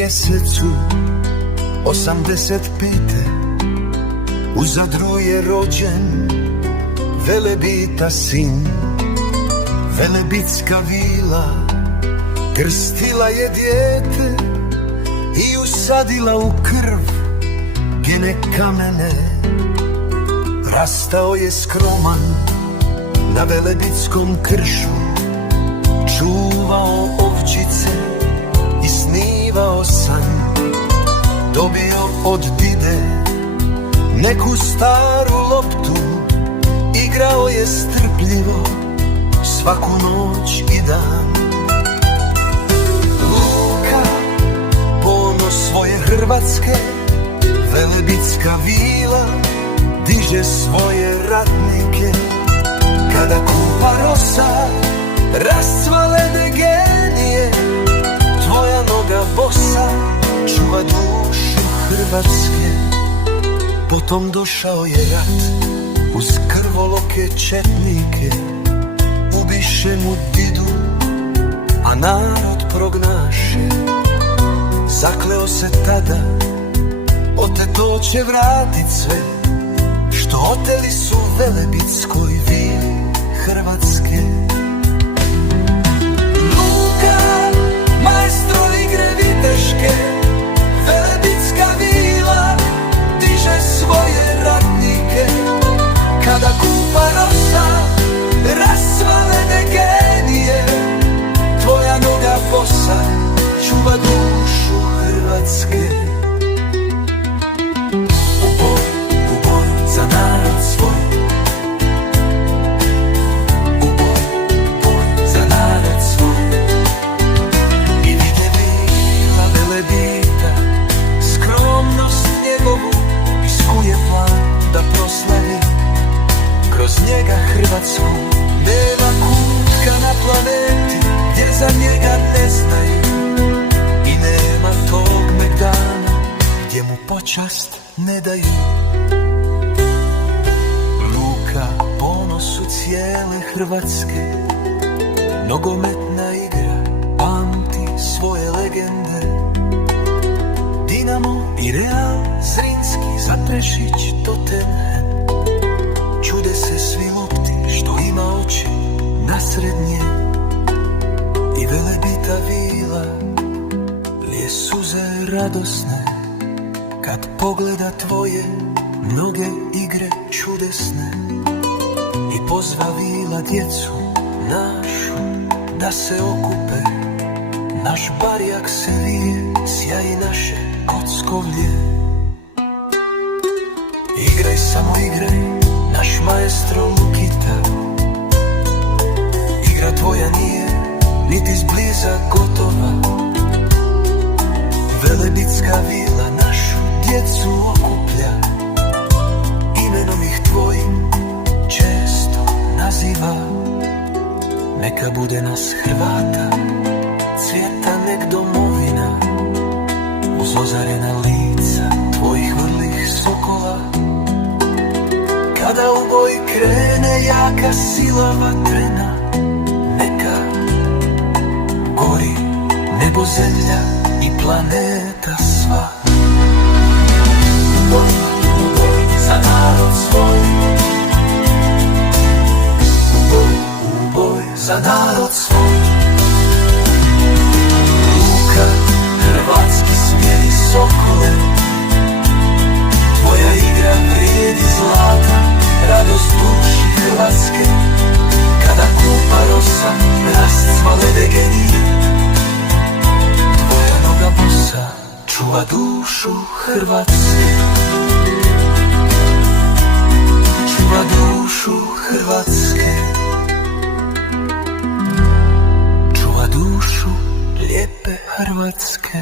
mjesecu 85. U Zadru je rođen Velebita sin. Velebitska vila krstila je dijete i usadila u krv gene kamene. Rastao je skroman na velebitskom kršu, čuvao ovčice i snivao san. Dobio od dide neku staru loptu, igrao je strpljivo svaku noć i dan. Luka, ponos svoje Hrvatske, velebitska vila diže svoje ratnike. Kada kupa rosa rascvalene genije, tvoja noga bosa čuva dušu Hrvatske. Potom došao je rat uz krvoloke četnike, ubiše mu didu, a narod prognaše. Zakleo se tada, oteto će vratit sve što oteli su velebitskoj vili Hrvatske. Luka, majstro igre viteške, velebitska vila diže svoje ratnike. Kada kupa rosa rascvalene genije, tvoja noga bosa čuva dušu Hrvatske. U boj za narod svoj, u boj za narod svoj. I vide bila Velebita skromnost njegovu, iskuje plan da proslavi kroz njega Hrvatsku. Nema kutka na planeti gdje za njega ne znaju, i nema tog megdana gdje mu počast ne daju. Luka, ponosu cijele Hrvatske, nogometna igra pamti svoje legende. Dinamo i Real, Zrinski, Zaprešić, Tottenham, čude se svi lopti što ima oči nasred nje. I Velebita vila lije suze radosne kad pogleda tvoje mnoge igre čudesne. I pozva vila djecu našu da se okupe, naš barjak se vije, sjaji naše kockovlje. Igraj, samo igraj, naš maestro Lukita. Igra tvoja nije niti zbliza gotova. Velebitska vila našu djecu okuplja, imenom ih tvojim često naziva. Neka bude nas Hrvata, cvjeta nek domovina, uz ozarena lica tvojih vrlih sokola. Kada u boj krene jaka sila vatrena, neka gori nebo, zemlja i planeta sva. U boj za narod svoj, u boj za narod svoj. Luka, hrvatski smjeri sokole, tvoja igra vrijedi zlata, radost duši Hrvatske. Kada kupa rosa rascvalene genije, tvoja noga bosa čuva dušu Hrvatske. Čuva dušu Hrvatske, čuva dušu lijepe Hrvatske.